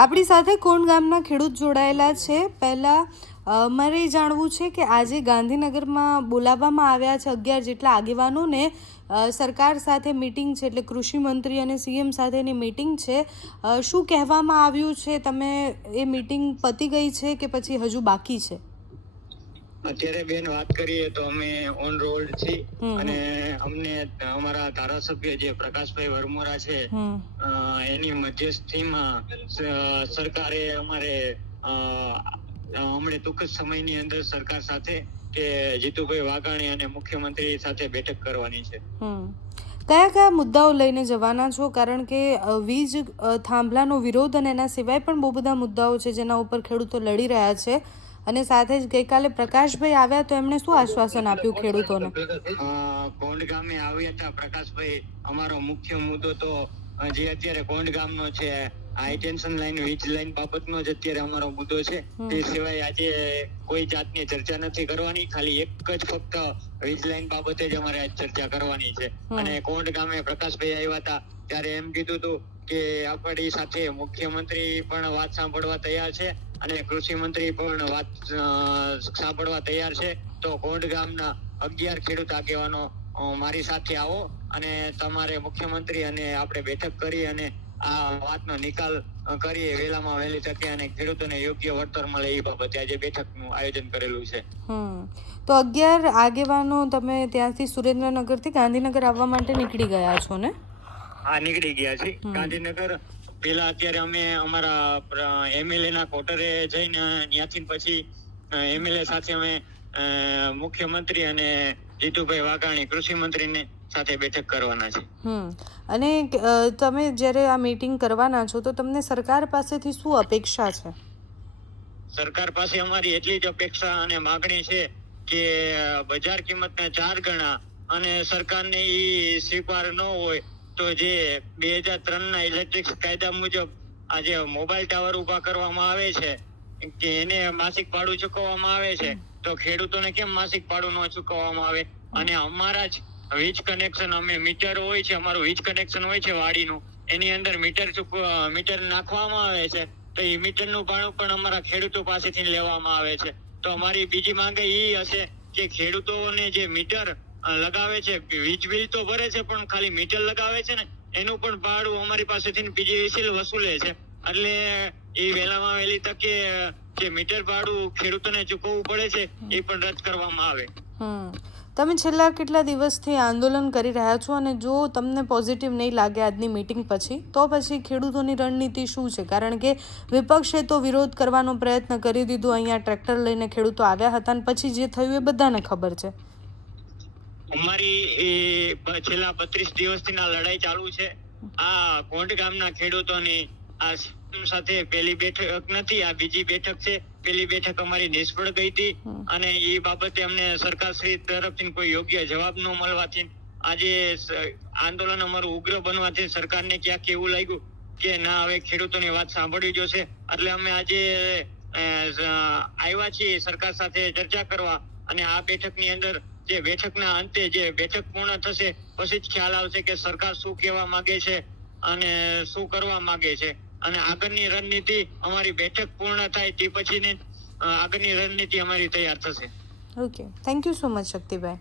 આપણી સાથે કોણ ગામના ખેડૂત જોડાયેલા છે? પહેલા મારે જાણવું છે કે આજે ગાંધીનગરમાં બોલાવવામાં આવ્યા છે 11 જેટલા આગેવાનોને સરકાર સાથે મીટિંગ છે, એટલે કૃષિ મંત્રી અને સીએમ સાથેની મીટિંગ છે. શું કહેવામાં આવ્યું છે? તમે એ મીટિંગ પતી ગઈ છે કે પછી હજુ બાકી છે? અત્યારે બેન વાત કરીએ તો અમે ઓન રોડ છીએ અને અમને અમારા ધારાસભ્ય જે પ્રકાશભાઈ વરમોરા છે એની મધ્યસ્થીમાં સરકારે અમારે હમણાં ટૂંક જ સમયની અંદર સરકાર સાથે કે જીતુભાઈ વાઘાણી અને મુખ્યમંત્રી સાથે બેઠક કરવાની છે. કયા કયા મુદ્દાઓ લઈને જવાના છો? કારણ કે વીજ થાંભલાનો વિરોધ અને એના સિવાય પણ બહુ બધા મુદ્દાઓ છે જેના ઉપર ખેડૂતો લડી રહ્યા છે. અને સાથે જ ગઈકાલે પ્રકાશભાઈ આવ્યા તો એમણે શું આશ્વાસન આપ્યું ખેડૂતોને? કોંડ ગામે આવ્યા હતા પ્રકાશભાઈ. અમારો મુખ્ય મુદ્દો તો જે અત્યારે કોંડ ગામનો છે, હાઈ ટેન્શન લાઈન વીજ લાઈન બાબતનો જ અત્યારે અમારો મુદ્દો છે. તે સિવાય આજે કોઈ જાતની ચર્ચા નથી કરવાની, ખાલી એક જ ફક્ત વીજ લાઈન બાબતે જ અમારે આજ ચર્ચા કરવાની છે. અને કોંડ ગામે પ્રકાશભાઈ આવ્યા હતા ત્યારે એમ કીધું હતું કે આપણી સાથે મુખ્યમંત્રી પણ વાત સાંભળવા તૈયાર છે અને કૃષિ મંત્રી પણ વાત સાંભળવા તૈયાર છે. તો કોંડ ગામના 11 ખેડૂત આગેવાનો મારી સાથે આવો અને તમારે મુખ્યમંત્રી અને આપણે બેઠક કરી અને આ વાતનો નિકાલ કરીએ વહેલામાં વહેલી તકે અને ખેડૂતોને યોગ્ય વળતર મળે એ બાબતે આજે બેઠકનું આયોજન કરેલું છે. તો 11 આગેવાનો તમે ત્યાંથી સુરેન્દ્રનગરથી ગાંધીનગર આવવા માટે નીકળી ગયા છો ને? હા, નીકળી ગયા છે ગાંધીનગર. પેલા અત્યારે અમે અમારા એમએલએ ના ક્વાર્ટરે જઈને ત્યાંથી પછી એમએલએ સાથે અમે મુખ્યમંત્રી અને જીતુભાઈ વાઘાણી કૃષિ મંત્રીને સાથે બેઠક કરવાના છે. અને તમે જ્યારે આ મીટિંગ કરવાના છો તો તમને સરકાર પાસેથી શું અપેક્ષા છે? સરકાર પાસે અમારી એટલી જ અપેક્ષા અને માગણી છે કે બજાર કિંમતના 4 ગણા અને સરકારને ઈ સ્વીકાર ન હોય તો જે 2003ના ઇલેક્ટ્રિક કાયદા મુજબ આજે મોબાઈલ ટાવર ઉભા કરવામાં આવે છે કે એને માસિક ભાડું ચૂકવવામાં આવે છે, તો ખેડૂતોને કેમ માસિક ભાડું ન ચૂકવવામાં આવે? અને અમારા જ વીજ કનેક્શન, અમે મીટર હોય છે, અમારું વીજ કનેક્શન હોય છે વાડીનું, એની અંદર મીટર નાખવામાં આવે છે તો એ મીટરનું ભાડું પણ અમારા ખેડૂતો પાસેથી લેવામાં આવે છે. તો અમારી બીજી માંગ એ હશે કે ખેડૂતોને જે મીટર લગાવે છે, વીજ બિલ તો ભરે છે પણ ખાલી મીટર લગાવે છે ને એનું પણ ભાડું અમારી પાસેથી પીજીવીસીએલ વસૂલે છે. એટલે એ વહેલામાં વહેલી તકે જે મીટર ભાડું ખેડૂતોને ચૂકવવું પડે છે એ પણ રદ કરવામાં આવે. તમે છેલ્લા કેટલા દિવસથી આંદોલન કરી રહ્યા છો અને જો તમને પોઝિટિવ નહીં લાગે આજની મીટિંગ પછી, તો પછી ખેડૂતોની રણનીતિ શું છે? કારણ કે વિપક્ષે તો વિરોધ કરવાનો પ્રયત્ન કરી દીધો, અહીંયા ટ્રેક્ટર લઈને ખેડૂતો આવ્યા હતા અને પછી જે થયું એ બધાને ખબર છે. અમારી છેલ્લા 32 દિવસથી લડાઈ ચાલુ છે. આ કોંડ ગામના ખેડૂતોની આ સાથે પહેલી બેઠક નથી, આ બીજી બેઠક છે. પહેલી બેઠક અમારી નિષ્ફળ ગઈ હતી અને એ બાબતે અમને સરકારશ્રી તરફથી કોઈ યોગ્ય જવાબ ન મળવાથી આજે આંદોલન અમારું ઉગ્ર બનવાથી સરકારને ક્યાંક એવું લાગ્યું કે ના, હવે ખેડૂતોની વાત સાંભળવી જોશે. એટલે અમે આજે આવ્યા છીએ સરકાર સાથે ચર્ચા કરવા અને આ બેઠકની અંદર જે બેઠકના અંતે જે બેઠક પૂર્ણ થશે પછી જ ખ્યાલ આવશે કે સરકાર શું કહેવા માંગે છે અને શું કરવા માંગે છે. અને આગળની રણનીતિ અમારી બેઠક પૂર્ણ થાય તે પછીની આગળની રણનીતિ અમારી તૈયાર થશે. Okay, thank you so much Shaktibhai.